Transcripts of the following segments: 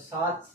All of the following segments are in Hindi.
7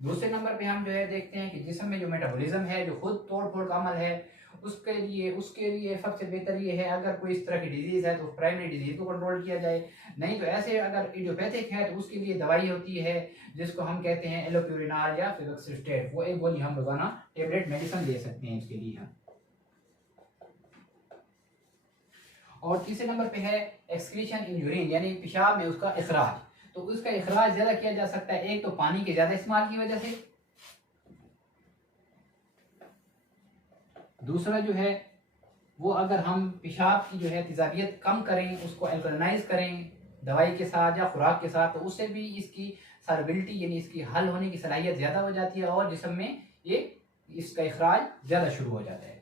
दूसरे नंबर पे हम जो है देखते हैं कि जिस्म में जो मेटाबॉलिज्म है, जो खुद तोड़ फोड़ का अमल है, उसके लिए सबसे बेहतर ये है, अगर कोई इस तरह की डिजीज़ है तो प्राइमरी डिजीज़ को कंट्रोल किया जाए। नहीं तो ऐसे अगर इडियोपैथिक है तो उसके लिए दवाई होती है जिसको हम कहते हैं एलोप्यूरिनाल या फिलोक्सिस्टेट, वो एक गोली हम रोजाना टेबलेट मेडिसिन ले सकते हैं इसके लिए हम। और तीसरे नंबर पे है एक्सक्रीशन इन यूरिन, यानी पेशाब में उसका इखराज। तो उसका इखराज ज़्यादा किया जा सकता है, एक तो पानी के ज़्यादा इस्तेमाल की वजह से, दूसरा जो है वो अगर हम पेशाब की जो है तेज़ाबियत कम करें, उसको एल्कलाइज करें दवाई के साथ या खुराक के साथ, तो उससे भी इसकी सॉल्युबिलिटी यानी इसकी हल होने की सलाहियत ज़्यादा हो जाती है और जिस्म में ये इसका इखराज ज़्यादा शुरू हो जाता है।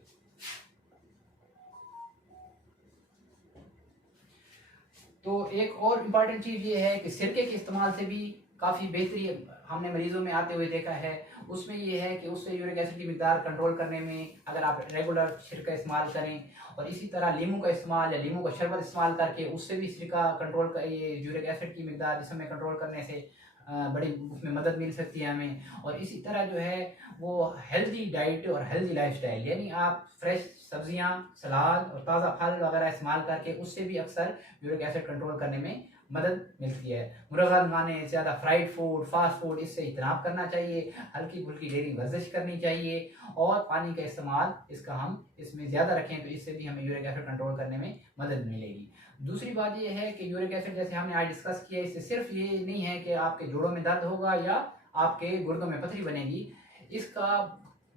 तो एक और इम्पॉर्टेंट चीज़ ये है कि सिरके के इस्तेमाल से भी काफ़ी बेहतरी हमने मरीजों में आते हुए देखा है। उसमें ये है कि उससे यूरिक एसिड की मिकदार कंट्रोल करने में अगर आप रेगुलर सिरका इस्तेमाल करें, और इसी तरह लीमू का इस्तेमाल या लीमू का शरबत इस्तेमाल करके उससे भी सिरका कंट्रोल का ये यूरिक एसिड की मिकदार जिसमें कंट्रोल करने से बड़ी उसमें मदद मिल सकती है हमें। और इसी तरह जो है वो हेल्दी डाइट और हेल्दी लाइफस्टाइल, यानी आप फ्रेश सब्जियां, सलाद और ताज़ा फल वगैरह इस्तेमाल करके उससे भी अक्सर यूरिक एसिड कंट्रोल करने में मदद मिलती है। मुरग़न खाने, ज़्यादा फ्राइड फूड, फास्ट फूड, इससे इजतनाब करना चाहिए, हल्की फुल्की डेली वर्जिश करनी चाहिए और पानी का इस्तेमाल इसका हम इसमें ज़्यादा रखें तो इससे भी हमें यूरिक एसिड कंट्रोल करने में मदद मिलेगी। दूसरी बात ये है कि यूरिक एसिड जैसे हमने आज डिस्कस किया, इससे सिर्फ ये नहीं है कि आपके जोड़ों में दर्द होगा या आपके गुर्दों में पथरी बनेगी, इसका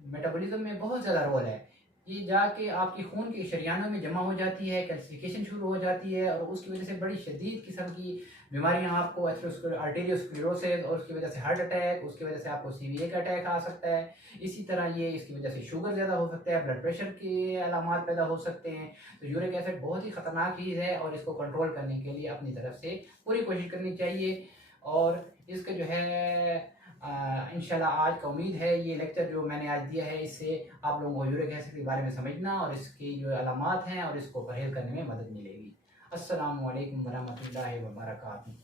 मेटाबॉलिज्म में बहुत ज़्यादा रोल है। ये जाके आपकी खून के शरियानों में जमा हो जाती है, कैल्सिफिकेशन शुरू हो जाती है और उसकी वजह से बड़ी शदीद किस्म की बीमारियां आपको आर्टेरियोस्क्लेरोसिस और उसकी वजह से हार्ट अटैक, उसकी वजह से आपको सीवीए का अटैक आ सकता है। इसी तरह ये इसकी वजह से शुगर ज़्यादा हो सकता है, ब्लड प्रेशर के अलामात पैदा हो सकते हैं। तो यूरिक एसिड बहुत ही ख़तरनाक चीज़ है और इसको कंट्रोल करने के लिए अपनी तरफ से पूरी कोशिश करनी चाहिए। और इसका जो है इंशाल्लाह आज का उम्मीद है ये लेक्चर जो मैंने आज दिया है इससे आप लोगों को यूरिक एसिड के बारे में समझना और इसकी जो अलामात हैं और इसको परहेज़ करने में मदद मिलेगी। अस्सलामु अलैकुम वरहमतुल्लाहि वबरकातुहू।